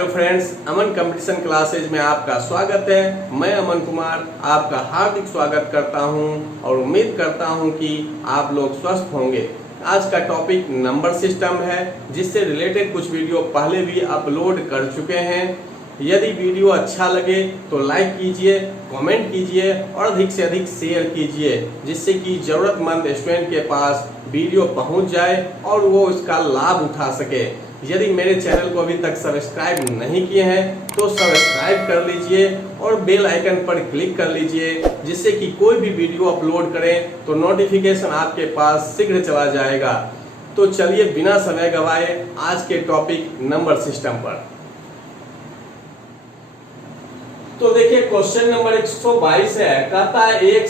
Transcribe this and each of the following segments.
Hello friends, अमन competition classes में आपका स्वागत है। मैं अमन कुमार आपका हार्दिक स्वागत करता हूं और उम्मीद करता हूं कि आप लोग स्वस्थ होंगे। आज का टॉपिक नंबर सिस्टम है, जिससे रिलेटेड कुछ वीडियो पहले भी अपलोड कर चुके हैं। यदि वीडियो अच्छा लगे तो लाइक कीजिए, कमेंट कीजिए और अधिक से अधिक शेयर कीजिए, जिससे कि जरूरतमंद स्टूडेंट के पास वीडियो पहुंच जाए और वो इसका लाभ उठा सके। यदि मेरे चैनल को अभी तक सब्सक्राइब नहीं किए हैं तो सब्सक्राइब कर लीजिए और बेल आइकन पर क्लिक कर लीजिए, जिससे कि कोई भी वीडियो अपलोड करें तो नोटिफिकेशन आपके पास शीघ्र चला जाएगा। तो चलिए बिना समय गवाए आज के टॉपिक नंबर सिस्टम पर। तो देखिए क्वेश्चन नंबर 122 है। कहता है 1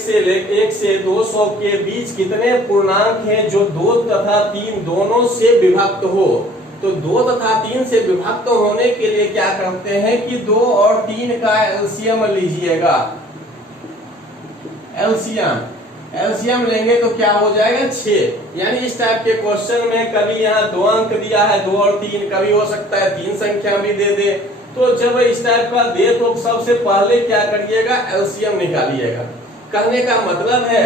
से 200 के बीच कितने पूर्णांक हैं जो 2 तथा 3 दोनों से विभक्त हो। तो 2 तथा 3 से विभक्त होने के लिए क्या करते हैं कि 2 और 3 का एलसीएम लीजिएगा। एलसीएम लेंगे तो क्या हो जाएगा 6। यानी इस टाइप के क्वेश्चन में कभी यहाँ 2 अंक दिया है 2 और 3, कभी हो सकता है 3 संख्या भी दे दे। तो जब इस टाइप का दे तो सबसे पहले क्या करिएगा, एलसीएम निकालिएगा। कहने का मतलब है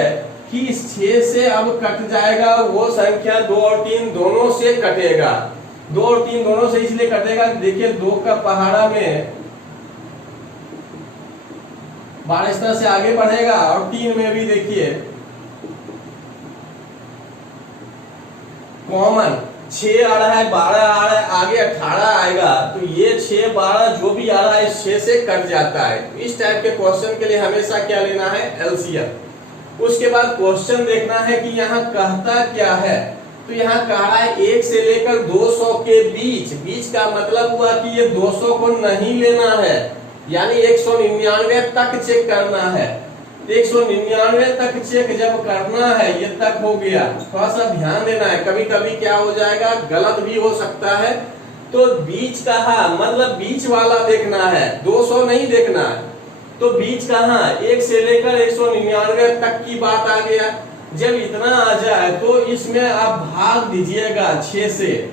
कि इस 6 से अब कट जाएगा वो संख्या 2 और 3 दोनों से कटेगा। 2 और 3 दोनों से इसलिए कटेगा, देखिए 2 का पहाड़ा में 12 इस तरह से आगे बढ़ेगा और 3 में भी देखिए कॉमन 6 आ रहा है, 12 आ रहा है, आगे 18 आएगा। तो ये 6 12 जो भी आ रहा है 6 से कट जाता है। इस टाइप के क्वेश्चन के लिए हमेशा क्या लेना है, एलसीएम। उसके बाद क्वेश्चन देखना है कि यहाँ कहता क्या है। तो यहाँ कहा है 1 से लेकर 200 के बीच का मतलब हुआ कि ये 200 को नहीं लेना है, यानी 199 तक चेक करना है। 199 तक चेक जब करना है, ये तक हो गया, थोड़ा सा ध्यान देना है। कभी कभी क्या हो जाएगा, गलत भी हो सकता है। तो बीच कहा मतलब बीच वाला देखना है, 200 नहीं देखना है। तो बीच कहा 1 से लेकर 199 तक की बात आ गया। जब इतना आ जाए तो इसमें आप भाग दीजिएगा 6 से।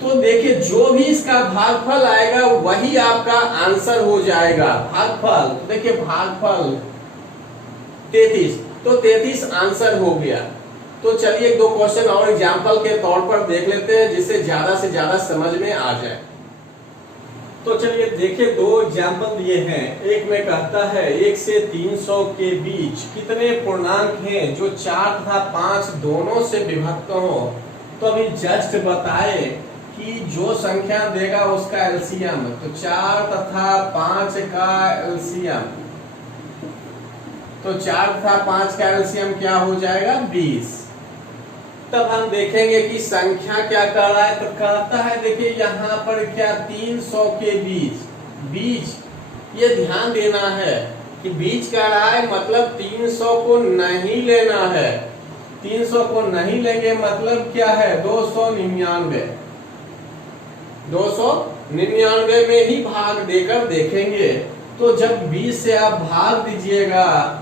तो देखिए जो भी इसका भागफल आएगा वही आपका आंसर हो जाएगा। भागफल देखिए, भागफल 33, तो 33 आंसर हो गया। तो चलिए 2 क्वेश्चन और एग्जाम्पल के तौर पर देख लेते हैं, जिससे ज्यादा से ज्यादा समझ में आ जाए। तो चलिए देखिए 2 एग्जाम्पल दिए हैं। एक में कहता है 1 से 300 के बीच कितने पूर्णांक हैं जो 4 तथा 5 दोनों से विभक्त हो। तो अभी जस्ट बताए कि जो संख्या देगा उसका एलसीएम, तो 4 तथा 5 का एलसीएम, तो 4 तथा 5 का एलसीएम क्या हो जाएगा 20। तब हम देखेंगे कि संख्या क्या कर रहा है। तो कहता है देखिए यहाँ पर क्या 300 के बीच ये ध्यान देना है कि बीच का रहा है, मतलब 300 को नहीं लेना है। 300 को नहीं लेंगे मतलब क्या है 299 में ही भाग देकर देखेंगे। तो जब 20 से आप भाग दीजिएगा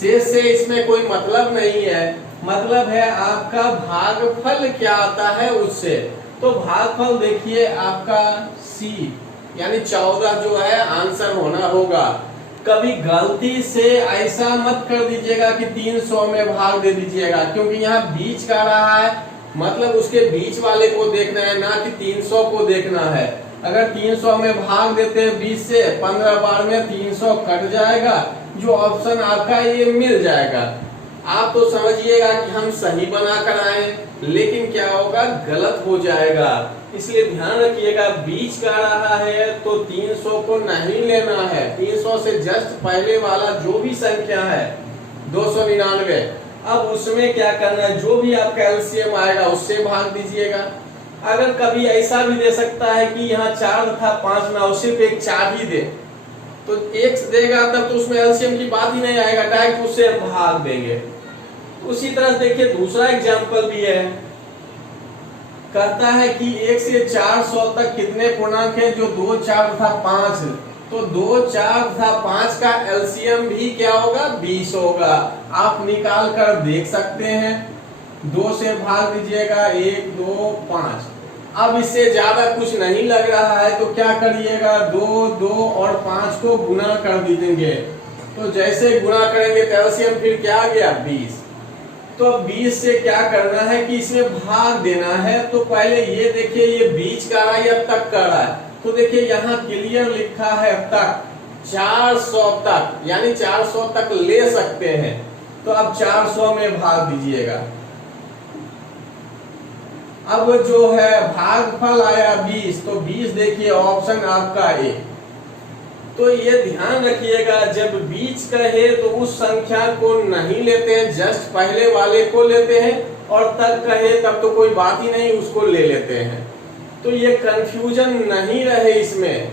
से इसमें कोई मतलब नहीं है, मतलब है आपका भागफल क्या आता है उससे। तो भागफल देखिए आपका सी यानी 14 जो है आंसर होना होगा। कभी गलती से ऐसा मत कर दीजिएगा कि 300 में भाग दे दीजिएगा, क्योंकि यहाँ बीच का रहा है, मतलब उसके बीच वाले को देखना है, ना कि 300 को देखना है। अगर 300 में भाग देते हैं 20 से, 15 बार में 300 कट जाएगा, जो ऑप्शन आपका ये मिल जाएगा। आप तो समझिएगा कि हम सही बनाकर आए, लेकिन क्या होगा गलत हो जाएगा। इसलिए ध्यान रखिएगा, बीच का रहा है तो 300 को नहीं लेना है। 300 से जस्ट पहले वाला जो भी संख्या है 299, अब उसमें क्या करना है, जो भी आपका एलसीएम आएगा उससे भाग दीजिएगा। अगर कभी ऐसा भी दे सकता है कि यहाँ 4 तथा 5 ना हो, सिर्फ एक 4 ही दे, तो 1 देगा तब तो उसमें एलसीएम की बात ही नहीं आएगा, डायरेक्ट उससे भाग देंगे। उसी तरह देखिए दूसरा एग्जांपल भी है। कहता है कि 1 से 400 तक कितने पूर्णांक हैं जो 2, 4 तथा 5 तो 2, 4 तथा 5 का एलसीएम भी क्या होगा, 20 होगा। आप निकाल कर देख सकते हैं। 2 से भाग दीजिएगा, 1, 2, 5। अब इससे ज्यादा कुछ नहीं लग रहा है तो क्या करिएगा, 2, 2 और 5 को गुना कर दीजिए। तो जैसे गुना करेंगे तो एलसीएम फिर क्या आ गया, 20। तो 20 से क्या करना है कि इसमें भाग देना है। तो पहले ये देखिए, ये बीच का रहा है या तक का रहा है। तो देखिए यहाँ क्लियर लिखा है तक, 400 तक, यानी 400 तक ले सकते हैं। तो अब 400 में भाग दीजिएगा। अब जो है भागफल आया 20, तो 20 देखिए ऑप्शन आपका ए। तो ये ध्यान रखिएगा, जब बीच कहे तो उस संख्या को नहीं लेते हैं, जस्ट पहले वाले को लेते हैं, और तक कहे तब तो कोई बात ही नहीं, उसको ले लेते हैं। तो ये कंफ्यूजन नहीं रहे इसमें।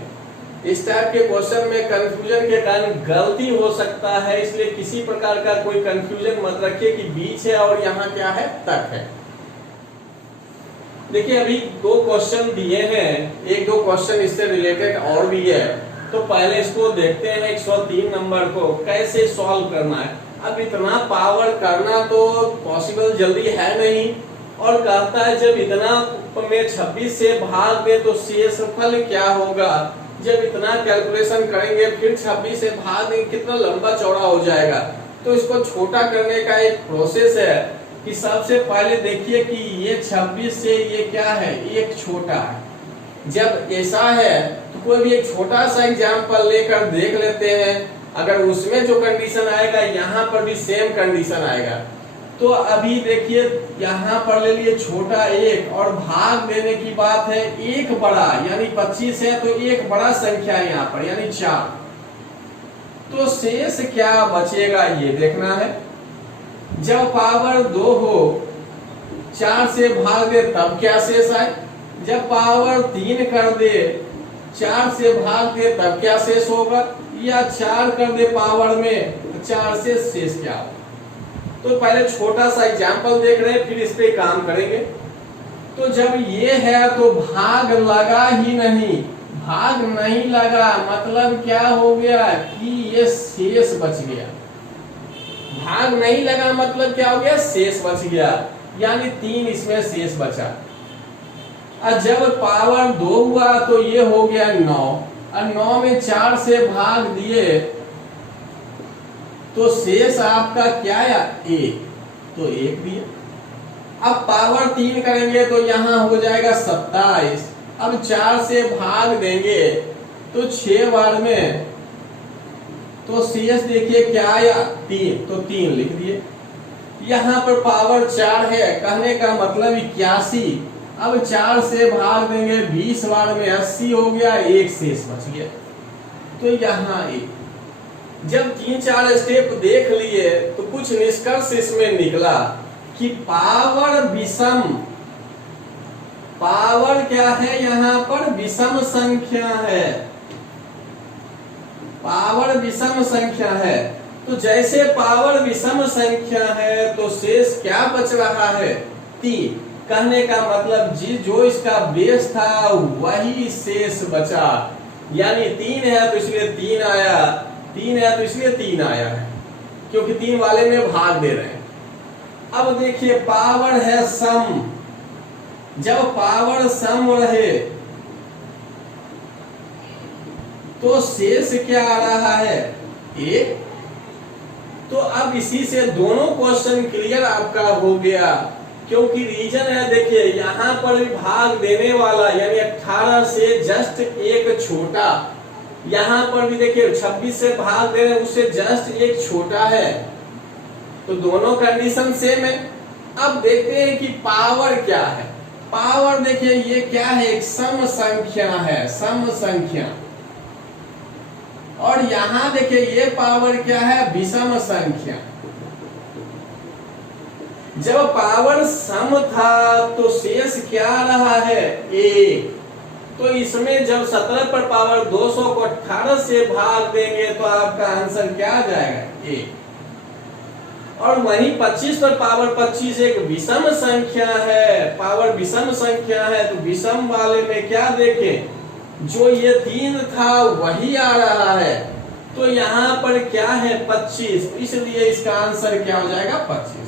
इस टाइप के क्वेश्चन में कंफ्यूजन के कारण गलती हो सकता है, इसलिए किसी प्रकार का कोई कंफ्यूजन मत रखिए कि बीच है और यहाँ क्या है, तक है। देखिए अभी 2 क्वेश्चन दिए हैं, 1-2 क्वेश्चन इससे रिलेटेड और भी है। तो पहले इसको देखते हैं, 103 नंबर को कैसे सॉल्व करना है। अब इतना पावर करना तो पॉसिबल जल्दी है नहीं, और कहता है जब इतना में 26 से भाग दे तो शेषफल क्या होगा। जब इतना कैलकुलेशन करेंगे फिर 26 से भाग देंगे, कितना लंबा चौड़ा हो जाएगा। तो इसको छोटा करने का एक प्रोसेस है कि सबसे पहले देखिए कि ये 26 से ये क्या है, एक छोटा है। जब ऐसा है तो कोई भी एक छोटा सा एग्जाम्पल लेकर देख लेते हैं। अगर उसमें जो कंडीशन आएगा यहाँ पर भी सेम कंडीशन आएगा। तो अभी देखिए यहाँ पर ले लिए छोटा 1, और भाग देने की बात है एक बड़ा, यानी 25 है तो एक बड़ा संख्या है यहाँ पर, यानी 4। तो शेष क्या बचेगा ये देखना है। जब पावर 2 हो, 4 से भाग दे तब क्या शेष आए। जब पावर 3 कर दे, 4 से भाग दे तब क्या शेष होगा, या 4 कर दे पावर में, 4 से शेष क्या होगा। तो पहले छोटा सा एग्जाम्पल देख रहे हैं, फिर इस पे काम करेंगे। तो जब ये है तो भाग लगा ही नहीं, भाग नहीं लगा मतलब क्या हो गया कि ये शेष बच गया। भाग नहीं लगा मतलब क्या हो गया, शेष बच गया, यानी 3 इसमें शेष बचा। और जब पावर 2 हुआ तो ये हो गया 9, और 9 में 4 से भाग दिए तो शेष आपका क्या आया, 1, तो 1 दिया। अब पावर 3 करेंगे तो यहाँ हो जाएगा 27। अब 4 से भाग देंगे तो 6 बार में, तो शेष देखिए क्या आया, 3, तो 3 लिख दिए। यहाँ पर पावर 4 है, कहने का मतलब 81। अब 4 से भाग देंगे 20 बार में, 80 हो गया, 1 शेष बच गया। तो यहाँ 1। जब 3-4 स्टेप देख लिए तो कुछ निष्कर्ष इसमें निकला कि पावर विषम, पावर क्या है यहाँ पर, विषम संख्या है, पावर विषम संख्या है। तो जैसे पावर विषम संख्या है तो शेष क्या बच रहा है, 3। कहने का मतलब जो इसका बेस था वही शेष बचा, यानी 3 है तो इसलिए 3 आया, 3 है तो इसलिए 3 आया है, क्योंकि 3 वाले में भाग दे रहे हैं। अब देखिए पावर है सम, जब पावर सम रहे तो शेष क्या आ रहा है, 1। तो अब इसी से दोनों क्वेश्चन क्लियर आपका हो गया, क्योंकि रीजन है देखिए यहाँ पर भी भाग देने वाला यानी 18 से जस्ट एक छोटा, यहाँ पर भी देखिए 26 से भाग दे रहे उससे जस्ट एक छोटा है, तो दोनों कंडीशन सेम है। अब देखते हैं कि पावर क्या है। पावर देखिए ये क्या है, एक सम संख्या है, सम संख्या। और यहाँ देखिए ये पावर क्या है, विषम संख्या। जब पावर सम था तो शेष क्या रहा है, 1। तो इसमें जब 17 पर पावर 200 को 18 से भाग देंगे तो आपका आंसर क्या आ जाएगा, 1। और वहीं 25 पर पावर 25 एक विषम संख्या है, पावर विषम संख्या है, तो विषम वाले में क्या देखें, जो ये 3 था वही आ रहा है, तो यहाँ पर क्या है 25, इसलिए इसका आंसर क्या हो जाएगा 25।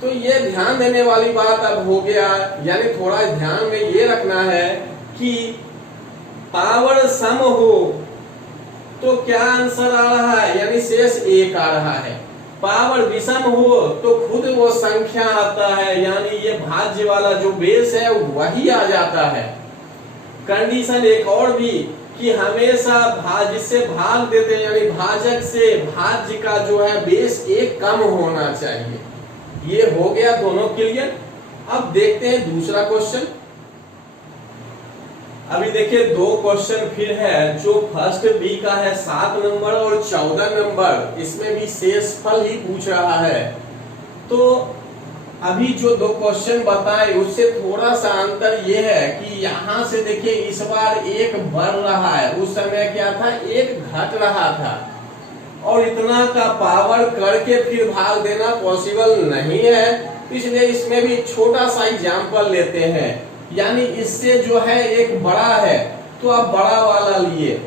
तो ये ध्यान देने वाली बात अब हो गया, यानी थोड़ा ध्यान में ये रखना है कि पावर सम हो तो क्या आंसर आ रहा है, यानी शेष 1 आ रहा है। पावर विषम हो तो खुद वो संख्या आता है, यानी ये भाज्य वाला जो बेस है वही आ जाता है। कंडीशन एक और भी कि हमेशा जिससे भाग देते हैं, यानी भाजक से भाज्य का जो है बेस 1 कम होना चाहिए। ये हो गया दोनों क्लियर। अब देखते हैं दूसरा क्वेश्चन। अभी देखिए 2 क्वेश्चन फिर है, जो फर्स्ट बी का है 7 नंबर और 14 नंबर, इसमें भी शेषफल ही पूछ रहा है। तो अभी जो 2 क्वेश्चन बताए उससे थोड़ा सा अंतर ये है कि यहाँ से देखिए इस बार 1 बढ़ रहा है, उस समय क्या था 1 घट रहा था, और इतना का पावर करके फिर भाग देना पॉसिबल नहीं है, इसलिए इसमें भी छोटा सा एग्जाम्पल लेते हैं। यानी इससे जो है 1 बड़ा है तो आप बड़ा वाला लिए।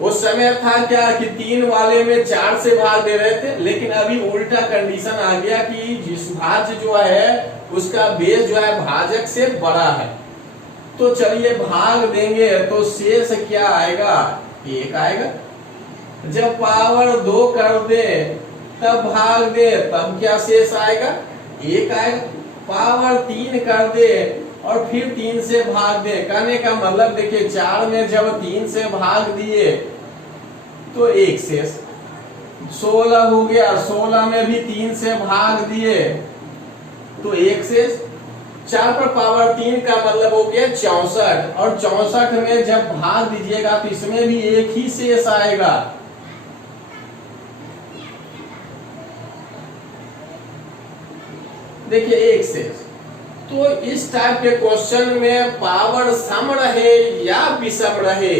उस समय था क्या कि 3 वाले में 4 से भाग दे रहे थे, लेकिन अभी उल्टा कंडीशन आ गया कि जिस भाज्य जो है उसका बेस जो है भाजक से बड़ा है। तो चलिए भाग देंगे तो शेष क्या आएगा 1 आएगा। जब पावर 2 कर दे तब भाग दे तब क्या शेष आएगा 1 आएगा। पावर 3 कर दे और फिर 3 से भाग दे, कहने का मतलब देखिए 4 में जब 3 से भाग दिए तो 1 शेष। 16 हो गया, 16 में भी 3 से भाग दिए तो 1 शेष। 4 पर पावर 3 का मतलब हो गया 64, और 64 में जब भाग दीजिएगा तो इसमें भी 1 ही शेष आएगा। देखिए 1 शेष। तो इस टाइप के क्वेश्चन में पावर सम रहे या विषम रहे,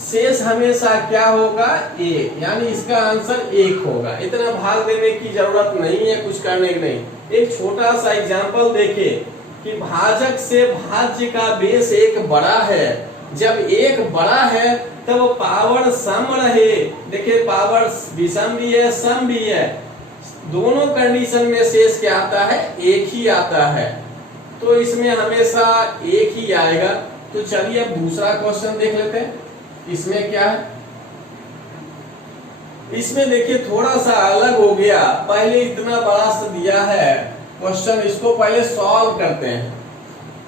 शेष हमेशा क्या होगा 1, यानी इसका आंसर 1 होगा। इतना भाग देने की जरूरत नहीं है, कुछ करने की नहीं। एक छोटा सा एग्जांपल देखिए कि भाजक से भाज्य का बेस 1 बड़ा है, जब 1 बड़ा है तब पावर सम रहे। देखिए पावर विषम भी है सम भी है, दोनों कंडीशन में शेष क्या आता है 1 ही आता है, तो इसमें हमेशा 1 ही आएगा। तो चलिए अब दूसरा क्वेश्चन देख लेते हैं। इसमें क्या है, इसमें देखिए थोड़ा सा अलग हो गया। पहले इतना बड़ा सा दिया है क्वेश्चन, इसको पहले सॉल्व करते हैं।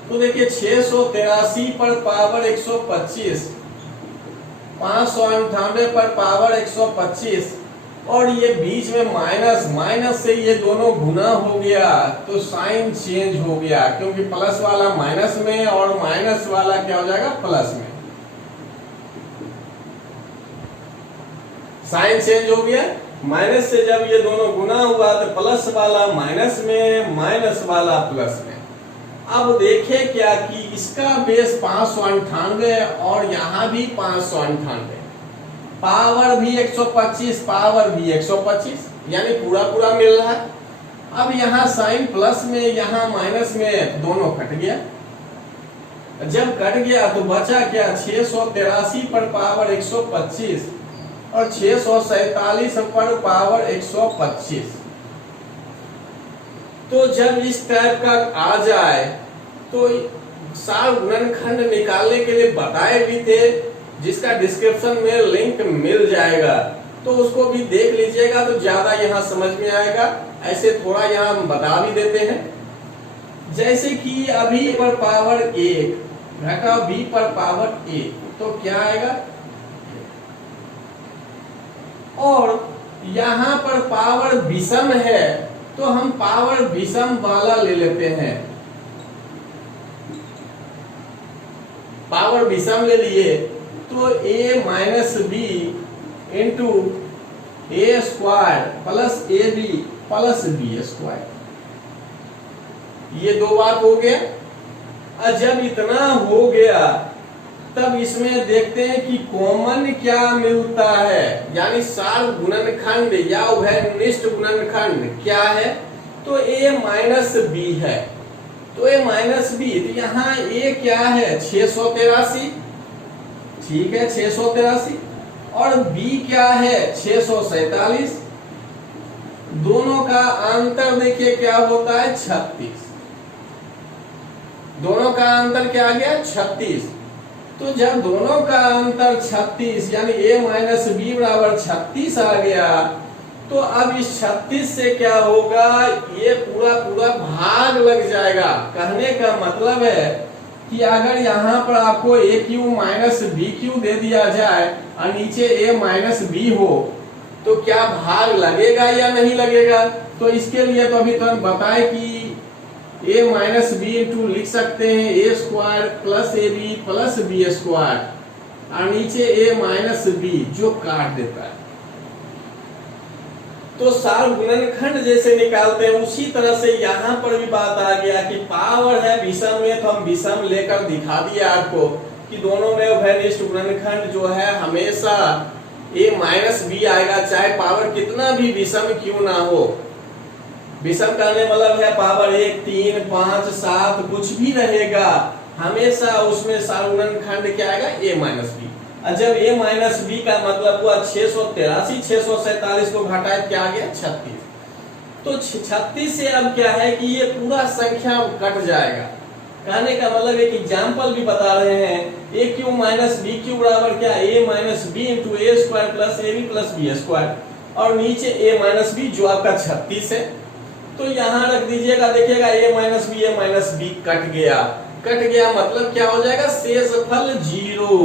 तो देखिए 683 पर पावर 125, 598 पर पावर 125, और ये बीच में माइनस, माइनस से ये दोनों गुना हो गया तो साइन चेंज हो गया, क्योंकि प्लस वाला माइनस में और माइनस वाला क्या हो जाएगा प्लस में। साइन चेंज हो गया, माइनस से जब ये दोनों गुना हुआ तो प्लस वाला माइनस में, माइनस वाला प्लस में। अब देखें क्या कि इसका बेस 598 और यहाँ भी 598, पावर भी 125, पावर भी 125, यानी पूरा पूरा मिल रहा है। अब यहाँ साइन प्लस में यहाँ माइनस में दोनों कट गया। जब कट गया तो बचा क्या 683 पर पावर 125 और 647 पर पावर 125। तो जब इस टाइप का आ जाए तो सार गुणनखंड निकालने के लिए बताए भी थे, जिसका डिस्क्रिप्शन में लिंक मिल जाएगा, तो उसको भी देख लीजिएगा तो ज्यादा यहाँ समझ में आएगा। ऐसे थोड़ा यहाँ हम बता भी देते हैं, जैसे कि अभी पर पावर 1 घटा b पर पावर 1, तो क्या आएगा, और यहाँ पर पावर विषम है तो हम पावर विषम वाला ले लेते हैं। पावर विषम ले लिए तो a minus b into a square plus A B plus B square, ये 2 बार हो गया। और जब इतना हो गया तब इसमें देखते हैं कि कॉमन क्या मिलता है, यानी सार गुणनखंड या उभयनिष्ठ गुणनखंड क्या है, तो a माइनस बी है। तो a माइनस बी, तो यहाँ a क्या है 683, ठीक है 683, और b क्या है 647, दोनों का अंतर देखिए क्या होता है 36, दोनों का अंतर क्या आ गया 36। तो जब दोनों का अंतर 36 यानी a माइनस बी बराबर 36 आ गया, तो अब इस 36 से क्या होगा, ये पूरा पूरा भाग लग जाएगा। कहने का मतलब है कि अगर यहाँ पर आपको ए क्यू माइनस बी क्यू दे दिया जाए और नीचे ए माइनस बी हो, तो क्या भाग लगेगा या नहीं लगेगा। तो इसके लिए तो अभी तो हम बताए कि a माइनस बी इंटू लिख सकते हैं A square plus A B plus B square और नीचे a माइनस बी जो काट देता है। तो सार गुणनखंड जैसे निकालते हैं उसी तरह से यहाँ पर भी बात आ गया कि पावर है विषम में, तो हम विषम लेकर दिखा दिया आपको कि दोनों में उभयनिष्ठ गुणनखंड जो है हमेशा a माइनस बी आएगा, चाहे पावर कितना भी विषम क्यों ना हो। विषम करने मतलब है पावर 1, 3, 5, 7 कुछ भी रहेगा, हमेशा उसमें सार्वगुणनखंड क्या आएगा a माइनस बी। जब a माइनस बी का मतलब हुआ 683, 647 को घटाए क्या आ गया 36। तो 36 से अब क्या है कि ये पूरा संख्या कट जाएगा। कहने का मतलब एक एग्जाम्पल भी बता रहे हैं, a q minus b q बराबर क्या a minus b into a square plus A B plus B square, और नीचे a माइनस बी जो आपका 36 है। तो यहाँ रख दीजिएगा, देखिएगा a माइनस बी कट गया, कट गया मतलब क्या हो जाएगा शेषफल 0,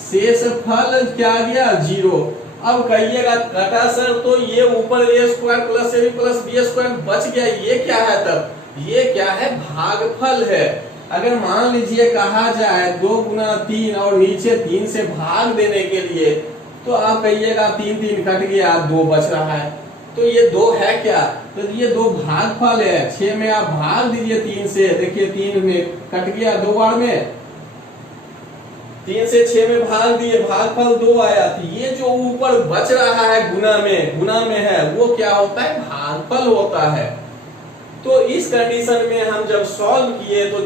शेषफल क्या आ गया 0। अब कहिएगा कटा सर तो ये ऊपर a square plus A B plus B square बच गया, ये क्या है, तब ये क्या है भागफल है। अगर मान लीजिए कहा जाए 2 गुना 3 और नीचे 3 से भाग देने के लिए, तो आप कहिएगा 3 3 कट गया 2 बच रहा है, तो ये 2 है क्या, तो ये 2 भागफल है। 6 में आप भाग दीजिए 3 से, देखिए 3 में कट गया 2 बार में, 3 से 6 में भाग दिए भागफल 2 आया। तो ये जो ऊपर बच रहा है गुना में है वो क्या होता है भागफल होता है। तो इस कंडीशन में हम जब सॉल्व किए तो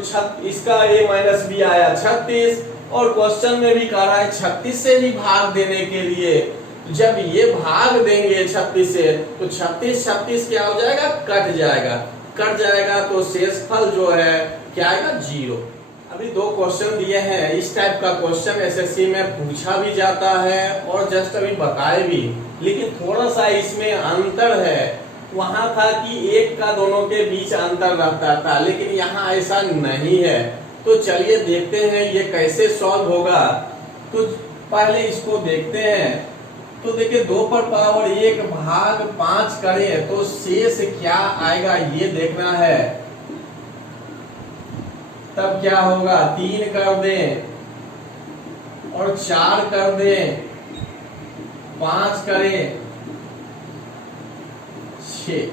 इसका a माइनस बी आया 36, और क्वेश्चन में भी कह रहा है 36 से भी भाग देने के लिए, जब ये भाग देंगे 36 से तो 36 क्या हो जाएगा कट जाएगा, कट जाएगा तो शेषफल जो है क्या आएगा 0। अभी 2 क्वेश्चन दिए हैं, इस टाइप का क्वेश्चन एसएससी में पूछा भी जाता है और जस्ट अभी बताए भी, लेकिन थोड़ा सा इसमें अंतर है। वहां था कि एक का दोनों के बीच अंतर रहता था, लेकिन यहाँ ऐसा नहीं है। तो चलिए देखते हैं ये कैसे सॉल्व होगा। तो पहले इसको देखते हैं। तो देखिए 2 पर पावर 1 भाग 5 करें तो शेष क्या आएगा ये देखना है। तब क्या होगा 3 कर दें और 4 कर दें, 5 करें 6।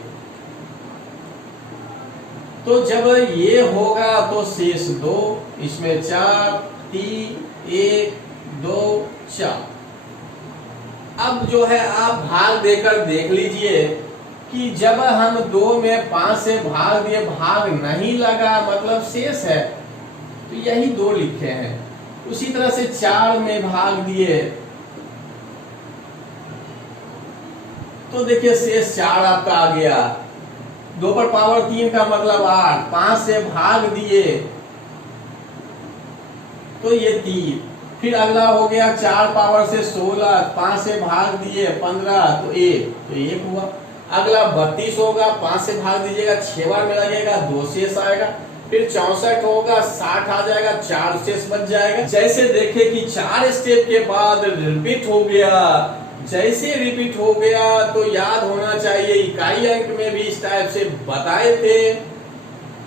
तो जब ये होगा तो शेष 2, इसमें 4, 3, 1, 2, 4। अब जो है आप भाग देकर देख लीजिए कि जब हम 2 में 5 से भाग दिए भाग नहीं लगा मतलब शेष है, तो यही 2 लिखे हैं। उसी तरह से 4 में भाग दिए तो देखिए शेष 4 आपका आ गया। 2 पर पावर 3 का मतलब 8, 5 से भाग दिए तो ये 3, फिर अगला हो गया 4 पावर से 16, 5 से भाग दिए 15 तो 1, तो 1 हुआ। अगला 32 होगा, 5 से भाग दीजिएगा 6 बार में लगेगा 2 शेष आएगा। फिर 64 होगा 60 आ जाएगा 4 शेष बच जाएगा। जैसे देखे कि 4 स्टेप के बाद रिपीट हो गया, जैसे रिपीट हो गया तो याद होना चाहिए इकाई अंक में भी इस टाइप से बताए थे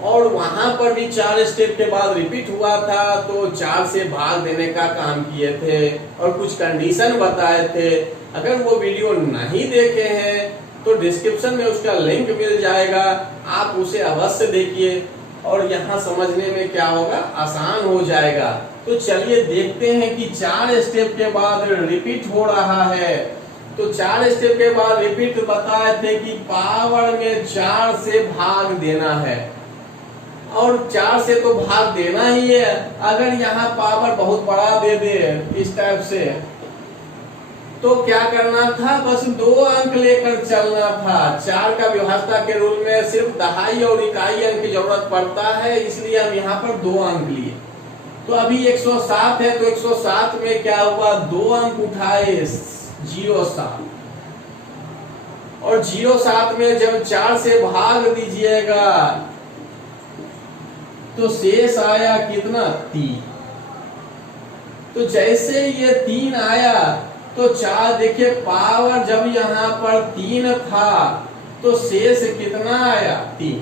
और वहां पर भी 4 स्टेप के बाद रिपीट हुआ था तो 4 से भाग देने का काम किए थे और कुछ कंडीशन बताए थे। अगर वो वीडियो नहीं देखे हैं तो डिस्क्रिप्शन में उसका लिंक मिल जाएगा, आप उसे अवश्य देखिए और यहाँ समझने में क्या होगा आसान हो जाएगा। तो चलिए देखते हैं कि 4 स्टेप के बाद रिपीट हो रहा है। तो 4 स्टेप के बाद रिपीट बताए थे कि पावर में 4 से भाग देना है। और 4 से तो भाग देना ही है। अगर यहाँ पावर बहुत बड़ा दे दे इस टाइप से तो क्या करना था, बस 2 अंक लेकर चलना था। 4 का विभाज्यता के रूल में सिर्फ दहाई और इकाई अंक की जरूरत पड़ता है, इसलिए हम यहाँ पर 2 अंक लिए। तो अभी 107 है, तो 107 में क्या हुआ, 2 अंक उठाए 07, और 07 में जब 4 से भाग दीजिएगा तो शेष आया कितना, 3। तो जैसे ये 3 आया तो 4, देखिए पावर जब यहाँ पर 3 था तो शेष कितना आया, 3।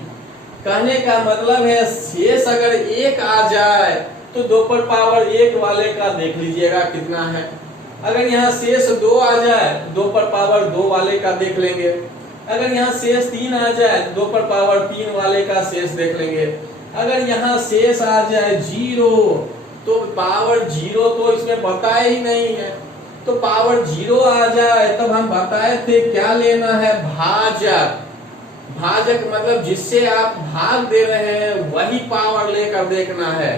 कहने का मतलब है शेष अगर 1 आ जाए तो 2 पर पावर 1 वाले का देख लीजिएगा कितना है। अगर यहाँ शेष 2 आ जाए 2 पर पावर 2 वाले का देख लेंगे। अगर यहाँ शेष 3 आ जाए 2 पर पावर 3 वाले का शेष देख लेंगे। अगर यहाँ शेष आ जाए 0 तो पावर 0 तो इसमें बताया ही नहीं है, तो पावर 0 आ जाए तब हम बताए थे क्या लेना है, भाजक। भाजक मतलब जिससे आप भाग दे रहे हैं वही पावर लेकर देखना है।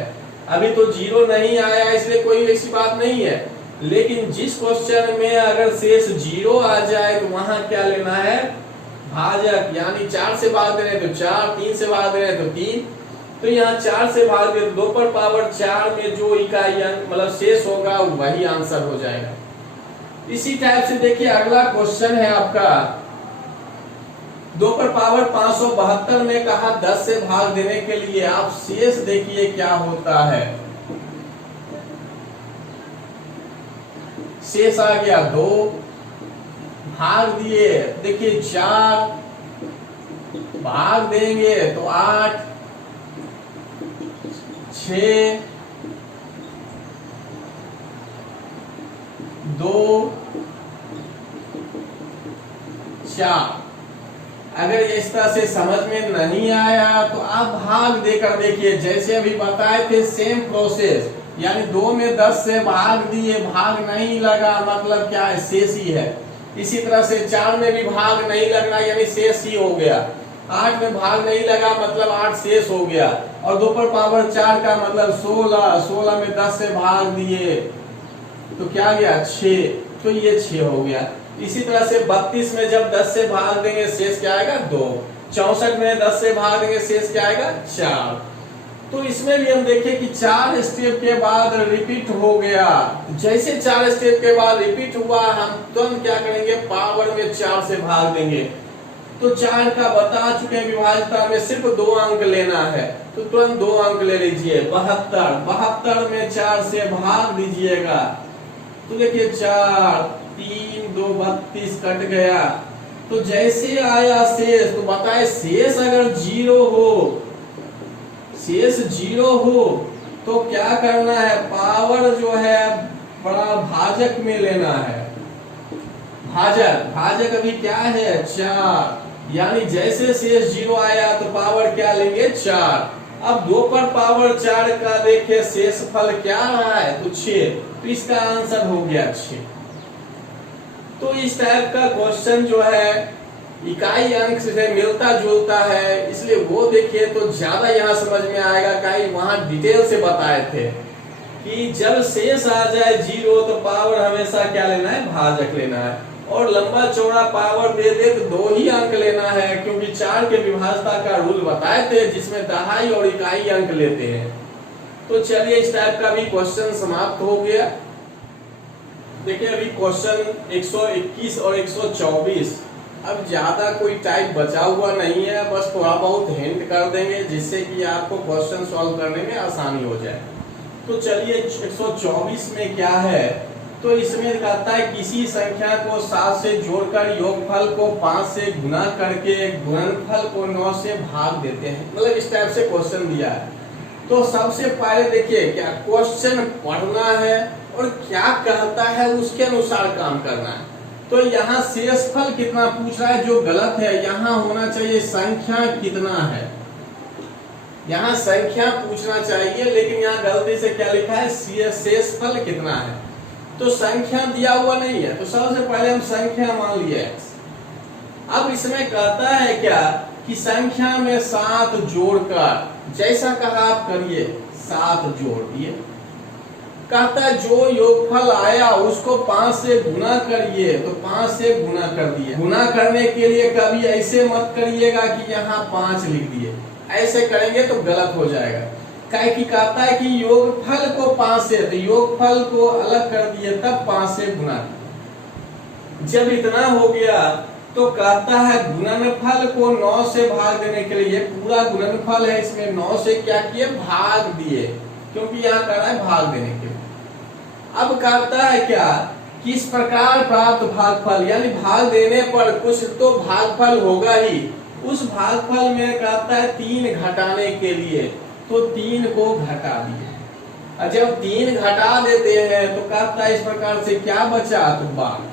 अभी तो 0 नहीं आया इसलिए कोई ऐसी बात नहीं है, लेकिन जिस क्वेश्चन में अगर शेष 0 आ जाए तो वहां क्या लेना है, भाजक। यानी 4 से भाग दे रहे तो 4, 3 से भाग दे रहे तो 3, तो यहाँ 4 से भाग दे 2 पर पावर 4 में जो इकाई अंक मतलब शेष होगा वही आंसर हो जाएगा। इसी टाइप से देखिए अगला क्वेश्चन है आपका 2 पर पावर 572 में कहा 10 से भाग देने के लिए, आप शेष देखिए क्या होता है। शेष आ गया 2, भाग दिए देखिए 4, भाग देंगे तो 8, 6, 2, 4। अगर इस तरह से समझ में नहीं आया तो आप भाग देकर देखिए, जैसे अभी बताए थे सेम प्रोसेस। यानी 2 में 10 से भाग दिए, भाग नहीं लगा मतलब क्या है, शेष ही है। इसी तरह से 4 में भी भाग नहीं लगना यानी शेष ही हो गया। 8 में भाग नहीं लगा मतलब 8 शेष हो गया। और 2 पर पावर 4 का मतलब 16, 16 में 10 से भाग दिए तो क्या गया, 6, तो ये 6 हो गया। इसी तरह से 32 में जब 10 से भाग देंगे शेष क्या आएगा, 2। 64 में 10 से भाग देंगे शेष क्या आएगा, 4। तो इसमें भी हम देखें कि 4 स्टेप के बाद रिपीट हो गया। जैसे 4 स्टेप के बाद रिपीट हुआ हम तुरंत क्या करेंगे, पावर में 4 से भाग देंगे। तो 4 का बता चुके हैं विभाज्यता में सिर्फ 2 अंक लेना है, तो तुरंत 2 अंक ले लीजिए। 72, 72 में 4 से भाग दीजिएगा तो देखिए 4, 3, 2, 32 कट गया। तो जैसे आया शेष, तो बताए शेष अगर 0 हो, शेष 0 हो तो क्या करना है, पावर जो है बड़ा भाजक में लेना है। भाजक, भाजक अभी क्या है, 4। यानी जैसे शेष 0 आया तो पावर क्या लेंगे, 4। अब 2 पर पावर 4 का देखिए शेष फल क्या रहा है, तो 6, तो इसका आंसर हो गया 6। तो इस टाइप का क्वेश्चन जो है इकाई अंक से मिलता जुलता है, इसलिए वो देखिए तो ज्यादा यहाँ समझ में आएगा। कई वहां डिटेल से बताए थे कि जब शेष आ जाए 0 तो पावर हमेशा क्या लेना है, भाजक लेना है। और लंबा चौड़ा पावर दे दे तो 2 ही अंक लेना है, क्योंकि 4 के विभाज्यता का रूल बताए थे जिसमें दहाई और इकाई अंक लेते हैं। तो चलिए इस टाइप का भी क्वेश्चन समाप्त हो गया। देखिए अभी क्वेश्चन 121 और 124, अब ज्यादा कोई टाइप बचा हुआ नहीं है, बस थोड़ा बहुत हिंट कर देंगे जिससे कि आपको क्वेश्चन सॉल्व करने में आसानी हो जाए। तो चलिए 124 में क्या है, तो इसमें कहता है किसी संख्या को 7 से जोड़कर योगफल को 5 से गुना करके गुणनफल को 9 से भाग देते हैं। मतलब इस टाइप से क्वेश्चन दिया है। तो सबसे पहले देखिए क्या क्वेश्चन पढ़ना है और क्या कहता है उसके अनुसार काम करना है। तो यहाँ शेषफल कितना पूछ रहा है, जो गलत है। यहाँ होना चाहिए संख्या कितना है, यहाँ संख्या पूछना चाहिए, लेकिन यहाँ गलती से क्या लिखा है, शेषफल कितना है। तो संख्या दिया हुआ नहीं है, तो सबसे पहले हम संख्या मान लिए। अब इसमें कहता है क्या कि संख्या में 7 जोड़कर जैसा कहा आप करिए, 7 जोड़ दिए। कहता है जो योगफल आया उसको 5 से गुना करिए, तो 5 से गुना कर दिए। गुना करने के लिए कभी ऐसे मत करिएगा कि यहाँ 5 लिख दिए, ऐसे करेंगे तो गलत हो जाएगा। काहे कि कहता है कि योगफल को 5 से, तो योगफल को अलग कर दिए तब 5 से गुना किया। जब इतना हो गया तो कहता है गुणनफल को 9 से भाग देने के लिए, पूरा गुणनफल है इसमें 9 से क्या किए, भाग दिए, क्योंकि यहाँ कर रहा है भाग देने के लिए। अब कहता है क्या, किस प्रकार प्राप्त भागफल, यानी भाग देने पर कुछ तो भागफल होगा ही। उस भागफल में कहता है 3 घटाने के लिए, तो 3 को घटा दिए। और जब 3 घटा देते हैं तो कहता है इस प्रकार से क्या बचा, तो 12।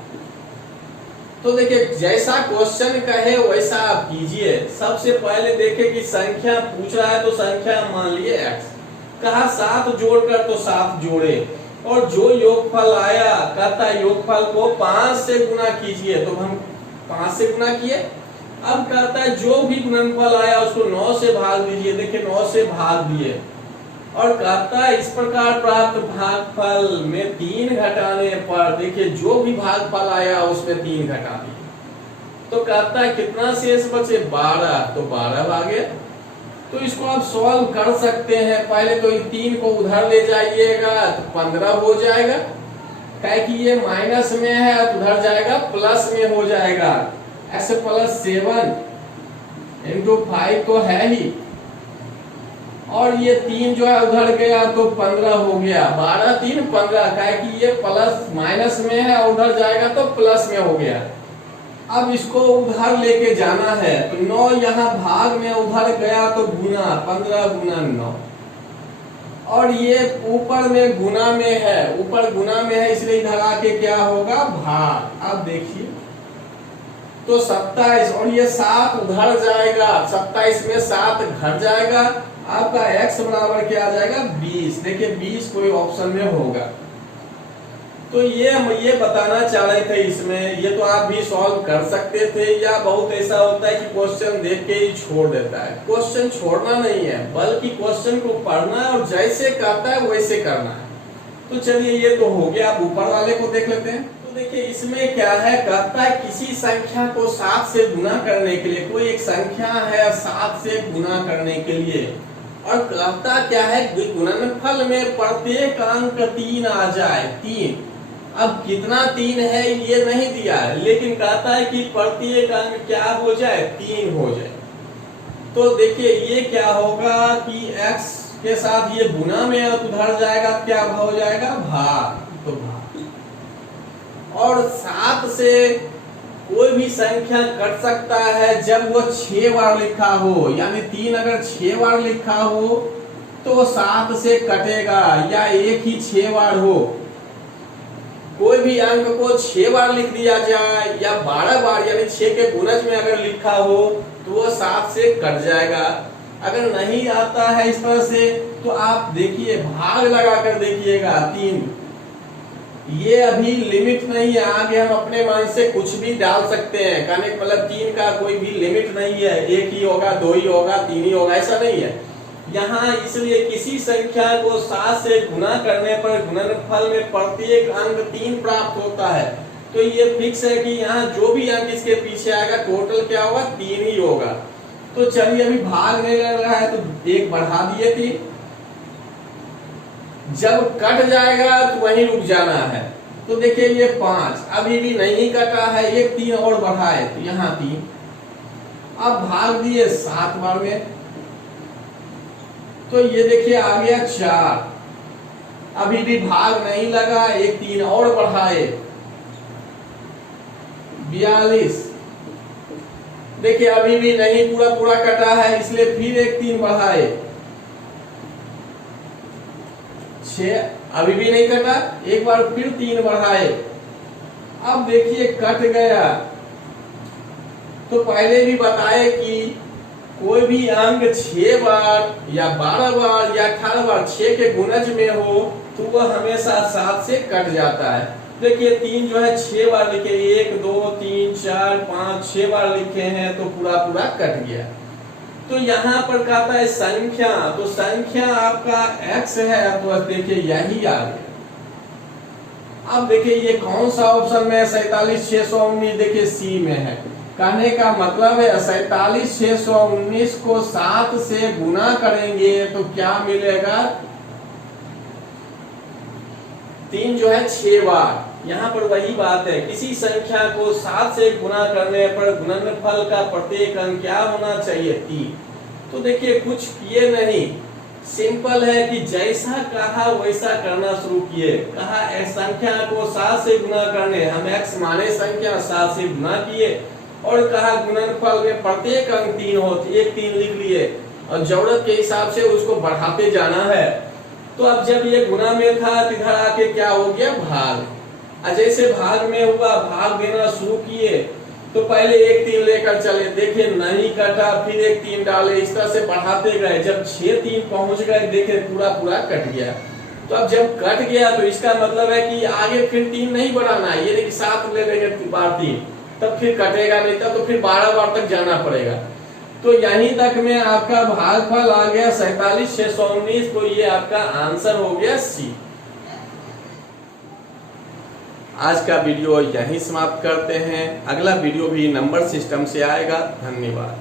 तो देखिए जैसा क्वेश्चन कहे वैसा आप कीजिए। सबसे पहले देखे कि संख्या पूछ रहा है तो संख्या मान लिए x, कहा 7 जोड़कर तो 7 जोड़े, और जो योगफल आया कहता है योगफल को 5 से गुना कीजिए, तो हम 5 से गुना किए। अब कहता है जो भी गुणनफल आया उसको 9 से भाग दीजिए, देखिए 9 से भाग दिए, और कहता है इस प्रकार प्राप्त भागफल में 3 घटाने पर, देखिए जो भी भागफल आया उसमें 3 घटा दिए, तो कहता है कितना शेष बचे, 12, तो 12 भागे। तो इसको आप सॉल्व कर सकते हैं। पहले तो 3 को उधर ले जाइएगा तो 15 हो जाएगा, काहे कि ये माइनस में है, तो उधर जाएगा प्लस में हो जाएगा। ऐसे +7 × 5 तो है ही, और ये 3 जो है उधर गया तो 15 हो गया, 12 3 15, काहे कि ये प्लस माइनस में है और उधर जाएगा तो प्लस में हो गया। अब इसको उधर लेके जाना है, तो 9 यहाँ भाग में उधर गया तो गुना, 15 गुना 9, और ये ऊपर में गुना में है, ऊपर गुना में है इसलिए इधर आके क्या होगा, भाग। अब देखिए तो 27, और ये 7 उधर जाएगा, 27 में 7 घर जाएगा, आपका x बराबर क्या आ जाएगा, 20। देखिए 20 कोई ऑप्शन में होगा। तो ये बताना चाह रहे थे इसमें। ये तो आप भी सॉल्व कर सकते थे, या बहुत ऐसा होता है कि क्वेश्चन देख के ही छोड़ देता है। क्वेश्चन छोड़ना नहीं है, बल्कि क्वेश्चन को पढ़ना है और जैसे कहता है वैसे करना है। तो चलिए ये तो हो गया, आप ऊपर वाले को देख लेते हैं। तो देखिए इसमें क्या है, कहता है किसी संख्या को 7 से गुना करने के लिए, कोई एक संख्या है 7 से गुना करने के लिए, और कहता क्या है गुणनफल में प्रत्येक अंक 3 आ जाए, 3। अब कितना 3 है ये नहीं दिया है, लेकिन कहता है कि प्रत्येक अंक क्या हो जाए, 3 हो जाए। तो देखिए ये क्या होगा कि x के साथ ये गुना में उधर जाएगा, क्या हो जाएगा, भाग, तो भाग। और 7 से कोई भी संख्या कट सकता है जब वो 6 बार लिखा हो, यानी 3 अगर 6 बार लिखा हो तो 7 से कटेगा, या एक ही 6 बार हो। कोई भी अंक को 6 बार लिख दिया जाए या 12 बार, यानी 6 के गुणज में अगर लिखा हो तो वो 7 से कट जाएगा। अगर नहीं आता है इस तरह से तो आप देखिए भाग लगा कर देखिएगा 3। ये अभी लिमिट नहीं है, आगे हम अपने मन से कुछ भी डाल सकते हैं। कहने का मतलब 3 का कोई भी लिमिट नहीं है, 1 ही होगा, 2 ही होगा, 3 ही होगा, ऐसा नहीं है यहाँ। इसलिए किसी संख्या को 7 से गुना करने पर गुणनफल में प्रत्येक अंक 3 प्राप्त होता है। तो ये फिक्स है कि यहाँ जो भी अंक इसके पीछे आएगा टोटल क्या होगा, 3 ही होगा। तो चलिए अभी भाग नहीं लग रहा है तो 1 बढ़ा दिए 3, जब कट जाएगा तो वहीं रुक जाना है। तो देखिए ये 5 अभी भी नहीं कटा है, एक 3 और बढ़ाए तो यहाँ 3। अब भाग दिए 7 बार में, तो ये देखिए आ गया 4, अभी भी भाग नहीं लगा, एक 3 और बढ़ाए 42। देखिए अभी भी नहीं पूरा कटा है, इसलिए फिर एक 3 बढ़ाए 6, अभी भी नहीं कटा, एक बार फिर 3 बढ़ाए। अब देखिए कट गया। तो पहले भी बताए कि कोई भी अंक 6 बार या 12 बार या 18 बार 6 के गुणज में हो तो वह हमेशा 7 से कट जाता है। देखिए 3 जो है 6 बार लिखे, 1 2 3 4 5 6 बार लिखे हैं तो पूरा कट गया। तो यहाँ पर कहता है संख्या, तो संख्या आपका x है, तो देखिए यही आ गया। अब देखिए ये कौन सा ऑप्शन में है, 47,619, देखिए सी में है। कहने का मतलब है 47,619 को 7 से गुना करेंगे तो क्या मिलेगा, 3 जो है 6 बार। यहाँ पर वही बात है, किसी संख्या को 7 से गुना करने पर गुणनफल का प्रत्येक अंक क्या होना चाहिए, 3। तो देखिए कुछ किए नहीं, सिंपल है कि जैसा कहा वैसा करना शुरू किए। कहा संख्या को 7 से गुना करने, हम x माने संख्या 7 से गुना किए, और कहा गुणनफल में प्रत्येक अंक 3 हो, एक 3 लिख लिए, और जरूरत के हिसाब से उसको बढ़ाते जाना है। तो अब जब ये गुना में था तो इधर आके क्या हो गया, भाग। जैसे भाग में हुआ, भाग देना शुरू किए, तो पहले एक 3 लेकर चले, देखे नहीं कटा, फिर एक 3 डाले, इस तरह से बढ़ाते गए। जब 6 3 पहुंच गए, देखे पूरा पूरा कट गया। तो अब जब कट गया तो इसका मतलब है कि आगे फिर 3 नहीं बढ़ाना है, ये 7 ले लेंगे बार 3, तब फिर कटेगा नहीं, तब तो फिर 12 बार तक जाना पड़ेगा। तो यहीं तक में आपका भागफल आ गया 47,619, तो ये आपका आंसर हो गया सी। आज का वीडियो यहीं समाप्त करते हैं, अगला वीडियो भी नंबर सिस्टम से आएगा। धन्यवाद।